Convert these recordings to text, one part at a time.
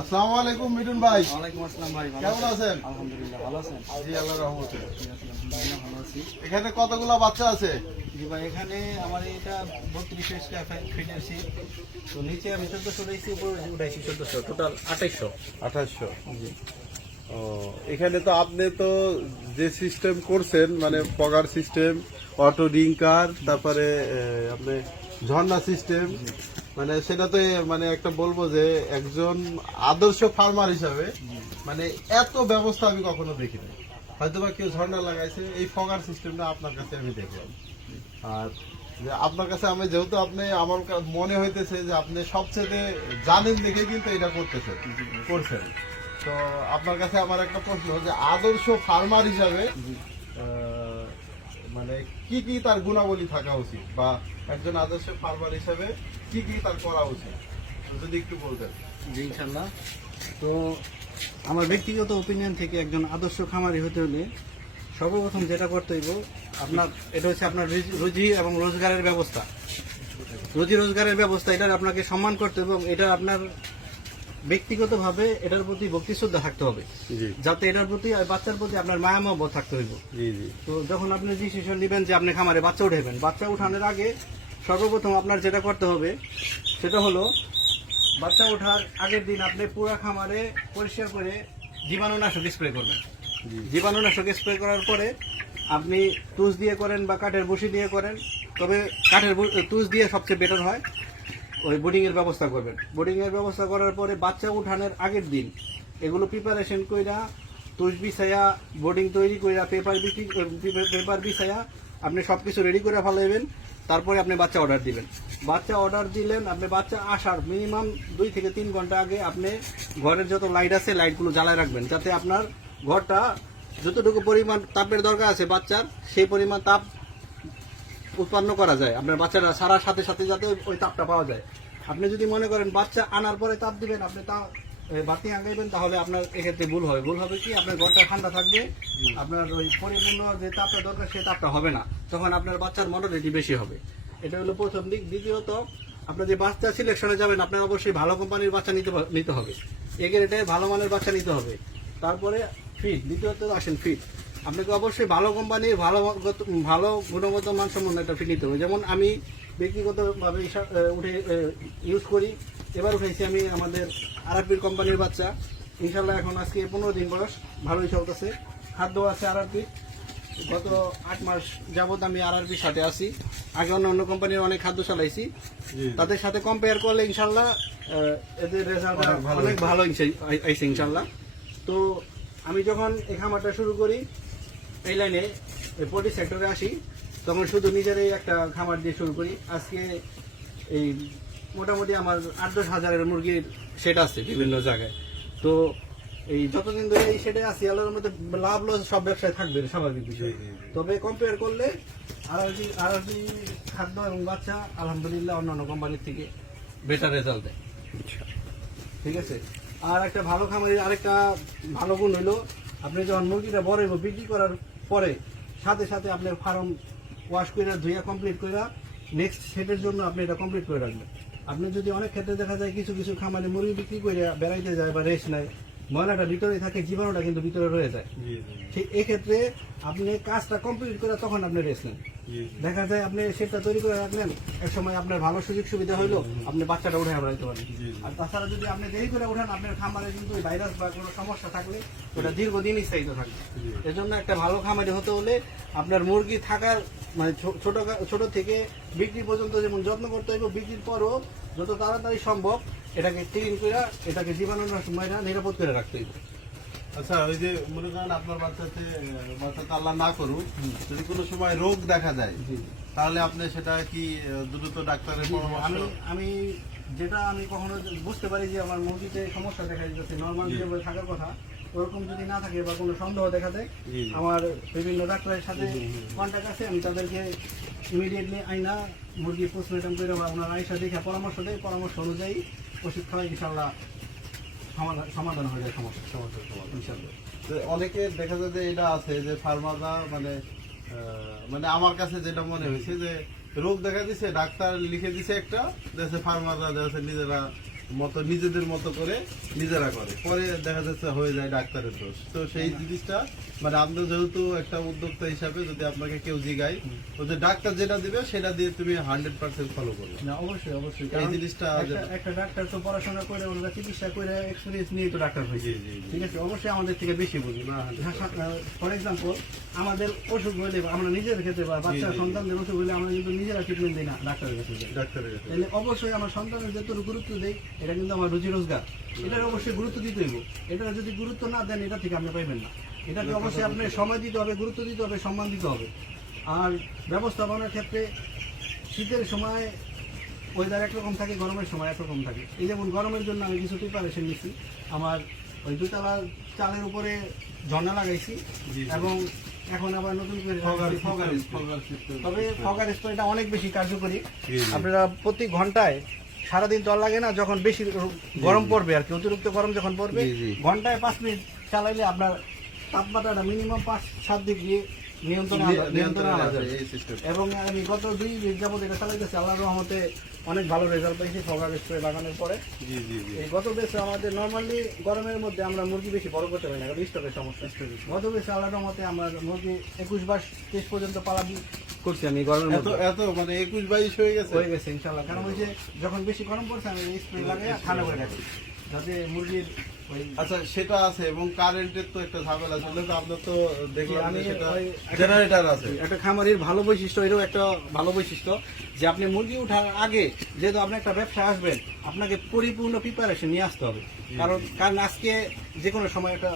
আসসালামু আলাইকুম মিঠুন ভাই। ওয়ালাইকুম আসসালাম ভাই কেমন আছেন? আলহামদুলিল্লাহ ভালো আছেন? জি আল্লাহ রহমতে। ভালো আছি। এখানে কতগুলো বাচ্চা আছে? জি ভাই এখানে আমার এটা বত্রিশ ফিট আছি। তো নিচে আমি চোদ্দশো উঠাইছি উপরে উঠাইছি টোটাল আঠাইশশো। আঠাশশো জি। ও এখানে তো আপনি তো যে সিস্টেম করছেন মানে পগার সিস্টেম অটো রিংকার তারপরে আপনি ঝর্ণা সিস্টেম মানে সেটাতে মানে একটা বলব যে একজন আদর্শ ফার্মার হিসাবে মানে এত ব্যবস্থা আমি কখনো দেখিনি। হয়তো বা কেউ ঝর্ণা লাগাইছে এই ফগার সিস্টেমটা আপনার কাছে আমি দেখলাম। আর যে আপনার কাছে আমি যেহেতু আপনি আমার মনে হইতেছে যে আপনি সবচেয়ে জানেন দেখে কিন্তু এটা করতেছেন করছেন। তো আপনার কাছে আমার একটা প্রশ্ন যে আদর্শ ফার্মার হিসাবে মানে কি কি তার গুণাবলী থাকা উচিত? বা একজন আদর্শ ফার্মার হিসাবে কি কি তার করা উচিত? যদি একটু বলতেন। জি ইনশাল্লাহ তো আমার ব্যক্তিগত ওপিনিয়ন থেকে একজন আদর্শ খামারি হতে হলে সর্বপ্রথম যেটা করতে হইব, আপনার এটা হচ্ছে আপনার রুজি- এবং রোজগারের ব্যবস্থা। রুজি রোজগারের ব্যবস্থা, এটার আপনাকে সম্মান করতে হবে এবং এটা আপনার ব্যক্তিগতভাবে এটার প্রতি ভক্তি শ্রদ্ধা থাকতে হবে। যাতে এটার প্রতি আর বাচ্চার প্রতি আপনার মায়া মহব্বত থাকতে হইব। জি জি। তো যখন আপনি ডিসিশন নেবেন যে আপনি খামারে বাচ্চা উঠাবেন বাচ্চা উঠানোর আগে সর্বপ্রথম আপনার যেটা করতে হবে সেটা হলো বাচ্চা ওঠার আগের দিন আপনি পুরো খামারে পরিষ্কার করে জীবাণুনাশক স্প্রে করবেন। জি। জীবাণুনাশক স্প্রে করার পরে আপনি তুষ দিয়ে করেন বা কাঠের বসি দিয়ে করেন তবে কাঠের তুষ দিয়ে সবচেয়ে বেটার হয়। ওই বোর্ডিং এর ব্যবস্থা করবেন। বোর্ডিং এর ব্যবস্থা করার পরে বাচ্চা উঠানোর আগের দিন এগুলো প্রিপারেশন কইরা তুষ বিছাইয়া বোর্ডিং তৈরি কইরা পেপার বিক্রি পেপার বিছাইয়া আপনি সবকিছু রেডি করে ফেলাইবেন, তারপরে আপনি বাচ্চা অর্ডার দিবেন। বাচ্চা অর্ডার দিলেন, আপনি বাচ্চা আসার মিনিমাম দুই থেকে তিন ঘণ্টা আগে আপনি ঘরের যত লাইট আছে লাইটগুলো জ্বালায় রাখবেন, যাতে আপনার ঘরটা যতটুকু পরিমাণ তাপের দরকার আছে বাচ্চার, সেই পরিমাণ তাপ উৎপন্ন করা যায়। আপনার বাচ্চারা সারার সাথে সাথে যাতে ওই তাপটা পাওয়া যায়। আপনি যদি মনে করেন বাচ্চা আনার পরে তাপ দিবেন আপনি তা বাতি আগাইবেন তাহলে আপনার এক্ষেত্রে ভুল হবে ভুল হবে কি? আপনার ঘরটা ঠান্ডা থাকবে আপনার ওই পরিপূর্ণ যে তাপটা দরকার সেই তাপটা হবে না। তখন আপনার বাচ্চার মডালিটি বেশি হবে। এটা হলো প্রথম দিক। দ্বিতীয়ত আপনার যে বাচ্চা সিলেকশনে যাবেন আপনার অবশ্যই ভালো কোম্পানির বাচ্চা নিতে নিতে হবে। এগের এটাই ভালো মানের বাচ্চা নিতে হবে। তারপরে ফিট দ্বিতীয়ত আসেন ফিট আপনাকে অবশ্যই ভালো কোম্পানির ভালো ভালো গুণগত মানসম্পন্ন একটা ফিট নিতে হবে। যেমন আমি ব্যক্তিগতভাবে উঠে ইউজ করি। এবার উঠেছি আমি আমাদের আরআরপির কোম্পানির বাচ্চা। ইনশাল্লাহ এখন আজকে পনেরো দিন বয়স ভালোই চলতেছে। খাদ্য আছে আরআরপি গত আট মাস যাবত আমি আরআরপির সাথে আছি। আগে অন্য অন্য কোম্পানির অনেক খাদ্য চালাইছি। তাদের সাথে কম্পেয়ার করলে ইনশাল্লাহ এদের রেজাল্ট অনেক ভালো আইছে ইনশাল্লাহ তো আমি যখন এই খামারটা শুরু করি এই লাইনে পোল্ট্রি সেক্টরে আসি। তখন শুধু নিজেরই একটা খামার দিয়ে শুরু করি। আজকে এই মোটামুটি আমার আট দশ হাজারের মুরগির সেট আছে বিভিন্ন জায়গায়। তো এই যতদিন ধরে এই সেটে আছি আল্লাহর মধ্যে লাভ লস সব ব্যবসায় থাকবে স্বাভাবিক বিষয়। তবে কম্পেয়ার করলে আরআরবি আরআরবি খাদ্য এবং বাচ্চা আলহামদুলিল্লাহ অন্যান্য কোম্পানির থেকে বেটার রেজাল্ট দেয়। ঠিক আছে? আর একটা ভালো খামারের আরেকটা ভালো গুণ হইল আপনি যখন মুরগিটা বড় বিক্রি করার পরে সাথে সাথে আপনি ফার্ম ওয়াশ করে ধুইয়া কমপ্লিট করে নেক্সট সেটের জন্য আপনি এটা কমপ্লিট করে রাখবেন। আপনি যদি অনেক ক্ষেত্রে দেখা যায় কিছু কিছু খামারে মুরগি বিক্রি করে বেড়াইতে যায় বা রেস্ট নেয় ময়লাটা ভিতরে থাকে জীবাণুটা কিন্তু ভিতরে রয়ে যায়। ঠিক এক্ষেত্রে আপনি কাজটা কমপ্লিট করে তখন আপনি রেস্ট নেন। দেখা যায় আপনি সেটা তৈরি করে রাখলেন এক সময় আপনার ভালো সুযোগ সুবিধা হইল আপনি বাচ্চাটা উঠে আমরা দিতে পারেন আর তাছাড়া যদি আপনি দেরি করে উঠান আপনার খামারে কিন্তু ভাইরাস বা কোনো সমস্যা থাকলে ওটা দীর্ঘদিন স্থায়িত থাকবে। এজন্য একটা ভালো খামারি হতে হলে আপনার মুরগি থাকার মানে ছোট ছোট থেকে বিক্রি পর্যন্ত যেমন যত্ন করতে হইব বিক্রির পরও যত তাড়াতাড়ি সম্ভব এটাকে ক্লিন করে এটাকে জীবাণুনাশক মাইরা নিরাপদ করে রাখতে হইব আচ্ছা ওই যে মনে করেন আপনার বাচ্চাতে আহ, বাচ্চাতে আল্লাহ না করুক যদি কোনো সময় রোগ দেখা যায় তাহলে আপনি সেটা কি দ্রুত ডাক্তারের পরামর্শ আমি আমি যেটা আমি কখনো বুঝতে পারি যে আমার মুরগিতে সমস্যা দেখা যাচ্ছে নর্মাল। যেভাবে থাকার কথা ওরকম যদি না থাকে বা কোনো সন্দেহ দেখা দেয়। আমার বিভিন্ন ডাক্তারের সাথে। কন্ট্যাক্ট আছে আমি তাদেরকে ইমিডিয়েটলি আইনা মুরগি পোস্টমর্টম করে বা ওনারা আইসা দেখে পরামর্শ দেয়, পরামর্শ অনুযায়ী ওষুধ খাওয়াই ইনশাল্লাহ সমাধান- হয়ে যায় সমস্যা সমস্যার সমাধান। ইনশাল্লাহ অনেকে দেখা যায় যে এটা আছে যে ফার্মাররা মানে মানে আমার কাছে যেটা মনে হয়েছে যে রোগ দেখা দিছে, ডাক্তার লিখে দিছে একটা দেশে ফার্মাররা দেশে নিজেরা মতো নিজেদের মতো করে নিজেরা করে। পরে দেখা যাচ্ছে হয়ে যায় ডাক্তারের দোষ। তো সেই জিনিসটা মানে আপনি যেহেতু একটা উদ্যোক্তা হিসাবে যদি আপনাকে কেউ জিগায় তো যে ডাক্তার যেটা দিবে সেটা দিয়ে তুমি হান্ড্রেড পার্সেন্ট ফলো করবে। না অবশ্যই অবশ্যই। এই জিনিসটা একটা- ডাক্তার তো পড়াশোনা করে ওনারা চিকিৎসা করে এক্সপিরিয়েন্স নিয়ে তো ডাক্তার হয়েছে। ঠিক আছে? অবশ্যই আমাদের থেকে বেশি বুঝি ফর এক্সাম্পল আমাদের অসুখ হলে আমরা নিজের ক্ষেত্রে বা বাচ্চা জি, জি। সন্তানদের অসুখ হলে আমরা কিন্তু নিজেরা ট্রিটমেন্ট দিই না ডাক্তারের কাছে ডাক্তারের কাছে অবশ্যই আমার সন্তানের যতটুকু গুরুত্ব দেই এটা কিন্তু আমার রুজি রোজগার। এটার অবশ্যই গুরুত্ব দিতে হইব। এটা যদি গুরুত্ব না দেন এটা থেকে আপনি পাইবেন না। এটাকে অবশ্যই আপনি সময় দিতে হবে গুরুত্ব দিতে হবে সম্মান দিতে হবে। আর ব্যবস্থাপনার ক্ষেত্রে শীতের সময় ওয়েদার একরকম থাকে গরমের সময় একরকম থাকে। এই যেমন গরমের জন্য আমি কিছু প্রিপারেশন নিচ্ছি আমার ওই দুতলা চালের উপরে ঝর্ণা লাগাইছি। এবং এখন আবার নতুন করে। তবে ফগার স্প্রেটা অনেক বেশি কার্যকরী। আপনারা প্রতি ঘন্টায় সারাদিন জল আর লাগে না যখন বেশি গরম পড়বে আর কি অতিরিক্ত গরম যখন পড়বে। ঘন্টায় পাঁচ মিনিট চালাইলে আপনার তাপমাত্রাটা মিনিমাম পাঁচ সাত ডিগ্রি এবং আমি গত দুই যাবত এটা চালাইতেছি আল্লাহ রহমতে অনেক ভালো রেজাল্ট পাইছি ফগার স্প্রে লাগানোর পরে। এই গত বেশে আমাদের নর্মালি গরমের মধ্যে আমরা মুরগি বেশি বড় করতে পারি না স্টকের সমস্যা। গত বেশে আল্লাহ রহমতে আমরা মুরগি একুশ বার তেইশ পর্যন্ত পালাবি করছি আমি গরমের মধ্যে। এত মানে একুশ বাইশ হয়ে গেছে। হয়ে গেছে ইনশাল্লাহ কারণ ওই যে যখন বেশি গরম পড়ছে আমি স্প্রে লাগাই ঠান্ডা করে রাখি যাতে মুরগির আচ্ছা সেটা আছে এবং কারেন্টের তো একটা ঝামেলা চলে তো আপনার তো দেখলাম সেটা জেনারেটর আছে। একটা খামারের ভালো বৈশিষ্ট্য এরও একটা ভালো বৈশিষ্ট্য যে আপনি মুরগি ওঠার আগে যেহেতু আপনি একটা ব্যবসা আসবেন আপনাকে পরিপূর্ণ প্রিপারেশন নিয়ে আসতে হবে। কারণ কারণ আজকে যে কোনো সময় একটা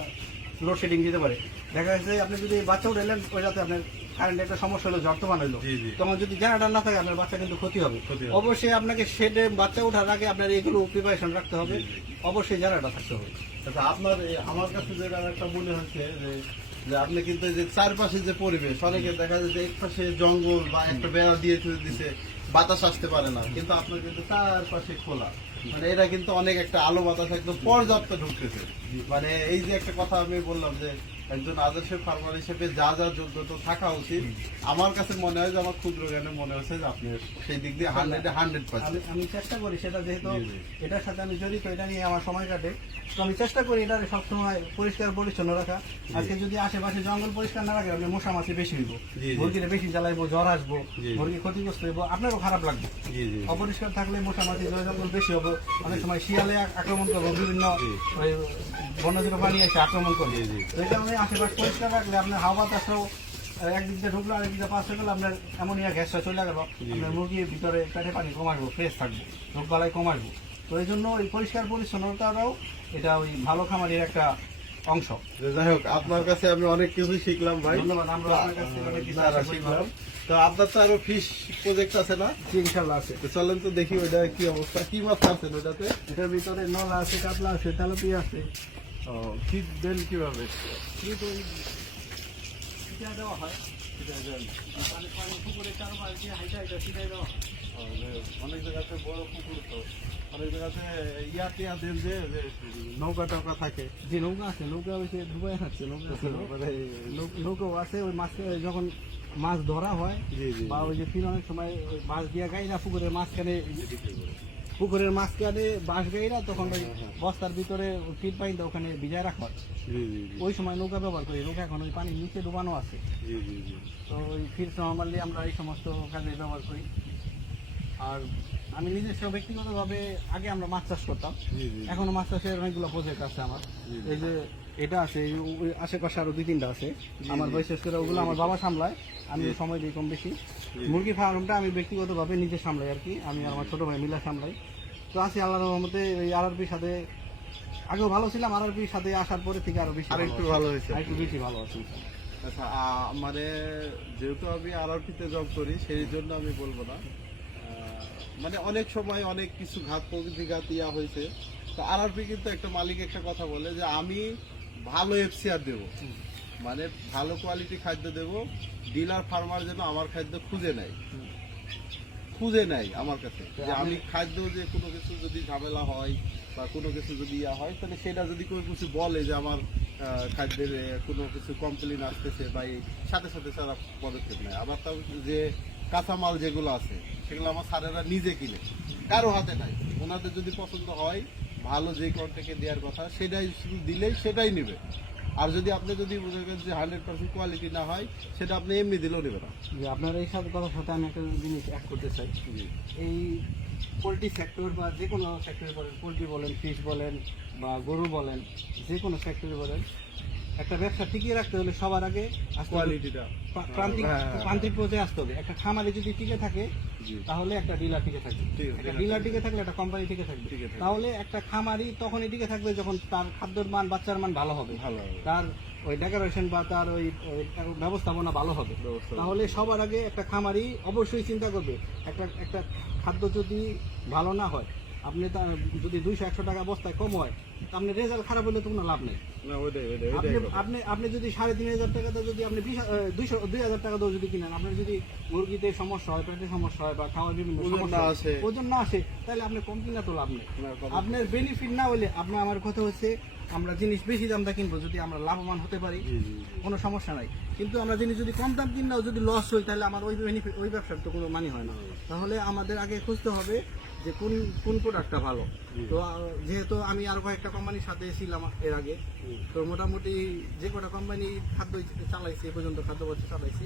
লোডশেডিং দিতে পারে। দেখা যাচ্ছে আপনি যদি বাচ্চা উঠাইলেন ওই রাতে আপনার কারেন্টের একটা সমস্যা হলো ঝড় তুফান হলো। তখন যদি জেনারেটর না থাকে আপনার বাচ্চা কিন্তু ক্ষতি হবে। অবশ্যই আপনাকে শেডে বাচ্চা ওঠার আগে আপনার এগুলো প্রিপারেশন রাখতে হবে। অবশ্যই জেনারেটর থাকতে হবে। আচ্ছা আপনার আমার কাছে যেটা একটা মনে হচ্ছে যে যে আপনি কিন্তু যে চারপাশে যে পরিবেশ অনেকে দেখা যায় যে এক পাশে জঙ্গল বা একটা বেড়া দিয়ে চলে দিছে বাতাস আসতে পারে না। কিন্তু আপনার কিন্তু চারপাশে খোলা। মানে এটা কিন্তু অনেক একটা আলো বাতাস একদম পর্যাপ্ত ঢুকতেছে। মানে এই যে একটা কথা আমি বললাম যে একজন আদর্শ ফার্মার হিসেবে যা যা যোগ্যতা থাকা উচিত আমার কাছে মনে হয় যে আমার ক্ষুদ্র জ্ঞানে মনে হচ্ছে যে আপনি সেই দিক দিয়ে হান্ড্রেড হান্ড্রেড পার্সেন্ট আমি চেষ্টা করি সেটা যেহেতু। এটার সাথে আমি জড়িত এটা নিয়ে আমার সময় কাটে। তো আমি চেষ্টা করি এটা সবসময় পরিষ্কার পরিচ্ছন্ন রাখা। আজকে যদি আশেপাশে জঙ্গল পরিষ্কার না রাখে আপনি মশা মাছি বেশি হইব। মুরগিটা বেশি জ্বালাইবো জ্বর আসব। মুরগি ক্ষতিগ্রস্ত হইব আপনারও খারাপ লাগবে। অপরিষ্কার থাকলে মশা মাছি জয় জঙ্গল বেশি হবে অনেক সময় শিয়ালে আক্রমণ করব বিভিন্ন বন্যজীব পানি এসে আক্রমণ করবে। তো কারণে আশেপাশে পরিষ্কার রাখলে আপনার হাওয়া বাতাসও একদিক দিয়ে ঢুকলো আরেক দিকে পাশে গেলে আপনার অ্যামোনিয়া গ্যাসটা চলে গেল আপনার মুরগির ভিতরে পেটে পানি কম আসব ফ্রেশ থাকবে রোগ বালাই কম আসব তো এই জন্য ওই পরিষ্কার পরিচ্ছন্নতাটাও এটা ওই ভালো খামারের একটা অংশ। যাই হোক আপনার কাছে আমি অনেক কিছু শিখলাম ভাই। ধন্যবাদ আমরা আপনার কাছে অনেক কিছু শিখলাম। তো আপনার তো আরও ফিশ প্রজেক্ট আছে না? জি, ইনশাল্লাহ আছে। তো চলেন তো দেখি ওইটা কি অবস্থা কি মাছ আছে ওইটাতে? এটার ভিতরে নলা আছে কাতলা আছে তেলাপিয়া আছে। ও ফিট দেন কীভাবে? ওই ছিটায় দেওয়া হয় পানি পানি পুকুরে চারপাশ দিয়ে হাইটা হাইটা ছিটায় দেওয়া হয় অনেক জায়গাতে বড় পুকুর তো অনেক জায়গাতে ইয়া টিয়া দেন যে নৌকা টৌকা থাকে। যে নৌকা আছে নৌকা হচ্ছে ডুবাই খাচ্ছে নৌকা আছে। মানে নৌকাও আছে ওই মাছ যখন মাছ ধরা হয় বা ওই যে ফির অনেক সময় ওই মাছ দিয়া গাইরা পুকুরের মাঝখানে পুকুরের মাঝখানে বাঁশ গাইরা তখন ওই বস্তার ভিতরে ফির পাইনটা ওখানে ভিজায় রাখা হয়। ওই সময় নৌকা ব্যবহার করি নৌকা এখন ওই পানির নিচে ডুবানো আছে। তো ওই ফির নর্মালি আমরা এই সমস্ত কাজে ব্যবহার করি। আর আমি নিজস্ব ব্যক্তিগতভাবে আগে আমরা মাছ চাষ করতাম। জি জি এখনও মাছ চাষের অনেকগুলো প্রজেক্ট আছে আমার। এই যে এটা আছে আশেপাশে আরও দুই তিনটা আছে। আমার বিশেষ করে ওগুলো আমার বাবা সামলায়। আমি সময় দিই কম বেশি। মুরগি ফার্মটা আমি ব্যক্তিগতভাবে নিজে সামলাই আর কি। আমি আমার ছোট ভাই মিলা সামলাই। তো আছি আল্লাহর রহমতে এই আরআরপির সাথে। আগেও ভালো ছিলাম আরআরপির সাথে আসার পরে থেকে আরও বেশি আর একটু ভালো হয়েছে। আর একটু বেশি ভালো আছি। আচ্ছা মানে যেহেতু আমি আরআরপিতে জব করি সেই জন্য আমি বলব না। মানে অনেক সময় অনেক কিছু ঘাত প্রতিঘাত ইয়া হয়েছে। তো আরআরপি কিন্তু একটা মালিক একটা কথা বলে যে আমি ভালো এফসিআর দেবো। মানে ভালো কোয়ালিটি খাদ্য দেবো। ডিলার ফার্মার যেন আমার খাদ্য খুঁজে নেয়। খুঁজে নেয় আমার কাছে যে আমি খাদ্য যে কোনো কিছু যদি ঝামেলা হয় বা কোনো কিছু যদি ইয়া হয়, তাহলে সেটা যদি কোনো কিছু বলে যে আমার খাদ্যের কোনো কিছু কমপ্লেন আসতেছে বা এই সাথে সাথে সারা পদক্ষেপ নেয়। আবার তাও যে কাঁচামাল যেগুলো আছে, সেগুলো আমার স্যারেরা নিজে কিনে। কারও হাতে নাই। ওনাদের যদি পছন্দ হয়, ভালো যে কন্টেকে দেওয়ার কথা, সেটাই দিলেই সেটাই নেবে। আর যদি আপনি যদি মনে করেন যে হান্ড্রেড পার্সেন্ট কোয়ালিটি না হয় সেটা আপনি এমনি দিলেও নেবে না। যে আপনার এই সাথে কথার সাথে আমি একটা জিনিস অ্যাড করতে চাই। এই পোলট্রি সেক্টর বা যে কোনো সেক্টরে বলেন পোলট্রি বলেন ফিশ বলেন বা গরু বলেন যে কোনো সেক্টরে বলেন একটা ব্যবসা টিকিয়ে রাখতে হলে সবার আগে কোয়ালিটিটা প্রা- প্রান্তিক হ্যাঁ, হ্যাঁ। প্রান্তিক পর্যায়ে আসতে হবে। একটা খামারে যদি টিকে থাকে তাহলে একটা ডিলার টিকে থাকবে। ঠিক আছে, একটা ডিলার টিকে থাকলে একটা কোম্পানি টিকে থাকবে। তাহলে একটা খামারি তখনই টিকে থাকবে যখন তার খাদ্যর মান বাচ্চার মান ভালো হবে। তার ওই ডেকোরেশন বা তার ওই ব্যবস্থাপনা ভালো হবে। তাহলে সবার আগে একটা খামারি অবশ্যই চিন্তা করবে একটা একটা খাদ্য যদি ভালো না হয় আপনি তার যদি দুইশো একশো টাকা বস্তায় কম হয় আপনি রেজাল্ট খারাপ হলে তো কোনো লাভ নেই। আপনি আপনি আপনি যদি সাড়ে তিন হাজার টাকাতে যদি আপনি দুইশো দুই হাজার টাকা দিয়ে যদি কিনেন আপনার যদি মুরগিতে সমস্যা হয় পেটে সমস্যা হয় বা খাওয়ার বিভিন্ন ওজন না আসে। তাহলে আপনি কম কিনা তো লাভ নেই। আপনার বেনিফিট না হলে আপনার আমার কথা হচ্ছে আমরা জিনিস বেশি দামটা কিনবো যদি আমরা লাভবান হতে পারি। কোনো সমস্যা নাই। কিন্তু আমরা জিনিস যদি কম দাম কিনলেও যদি লস হয় তাহলে আমার ওই বেনিফিট ওই ব্যবসার তো কোনো মানি হয় না। তাহলে আমাদের আগে খুঁজতে হবে যে কোন কোন প্রোডাক্টটা ভালো। তো যেহেতু আমি আর কয়েকটা কোম্পানির সাথে ছিলাম এর আগে তো মোটামুটি যে কটা কোম্পানি খাদ্য চালাইছি এ পর্যন্ত খাদ্য বছর চালাইছি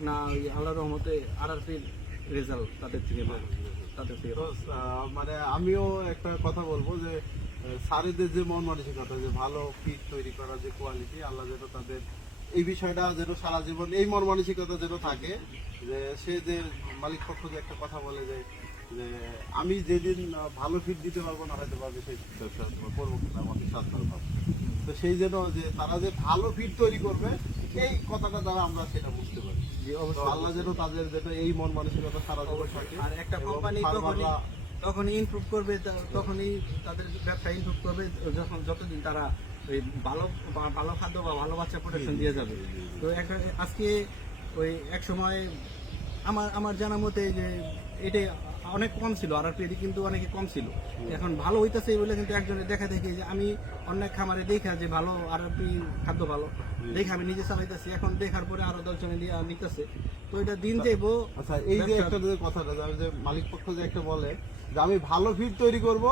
না ওই আল্লাহ রহমতে আর আর পির রেজাল্ট তাদের থেকে ভালো তাদের থেকে মানে আমিও একটা কথা বলব যে আহ, স্যারেদের যে মন মানসিকতা যে ভালো ফিট তৈরি করা যে কোয়ালিটি আল্লাহ যেন তাদের এই বিষয়টা যেন সারা জীবন এই মন মানসিকতা যেন থাকে যে সে যে মালিক পক্ষ যে একটা কথা বলে যে যে আমি যেদিন ভালো ফিট দিতে পারব না হয়তো পারবে সেই ব্যবসা করব কিনা আমাকে সাধ্য পাবো তো সেই জন্য যে তারা যে ভালো ফিট তৈরি করবে এই কথাটা দ্বারা আমরা সেটা বুঝতে পারি। আল্লাহ যেন তাদের যেন এই মন মানসিকতা সারা জীবন থাকে আর একটা কোম্পানি farmerরা- ইমপ্রুভ করবে তখনই তাদের ব্যবসা ইমপ্রুভ করবে যখন যতদিন তারা ওই ভালো ভালো খাদ্য বা ভালো বাচ্চা প্রোটেকশন দিয়ে যাবে। তো আজকে ওই এক সময় আমার আমার জানা মতে যে এটা অনেক কম ছিল আর আর কিন্তু অনেকে কম ছিল। এখন ভালো হইতাছে বলে কিন্তু একজনের দেখা দেখি যে আমি অনেক খামারে দেখা যে ভালো আর খাদ্য ভালো দেখে আমি নিজে চালাইতেছি। এখন দেখার পরে আরও দশজনে দিয়ে নিতেছে। তো এটা দিন যাইবো আচ্ছা এই যে একটা যে কথাটা যে মালিক পক্ষ যে একটা বলে যে আমি ভালো ফিড তৈরি করব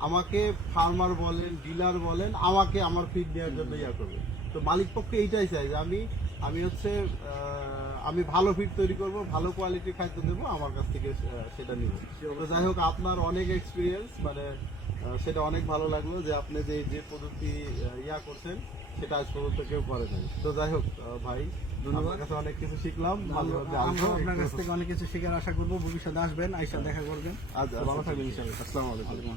আমাকে ফার্মার বলেন ডিলার বলেন আমাকে আমার ফিড দেওয়ার জন্য ইয়া করবে। তো মালিক পক্ষ এইটাই চাই যে আমি আমি হচ্ছে আহ, আমি ভালো ফিড তৈরি করব ভালো কোয়ালিটির খাদ্য দেবো আমার কাছ থেকে সেটা নিব। তো যাই হোক আপনার অনেক এক্সপিরিয়েন্স মানে সেটা অনেক ভালো লাগল যে আপনি যে যে পদ্ধতি ইয়া করছেন সেটা আজ পর্যন্ত কেউ করে নাই। তো যাই হোক ভাই ধন্যবাদ। কাছে অনেক কিছু শিখলাম আপনার কাছ থেকে অনেক কিছু শেখার আশা করব ভবিষ্যতে আসবেন আইসা দেখা করবেন। আচ্ছা, ভালো থাকবেন। ইনশাআল্লাহ। আসসালামু আলাইকুম।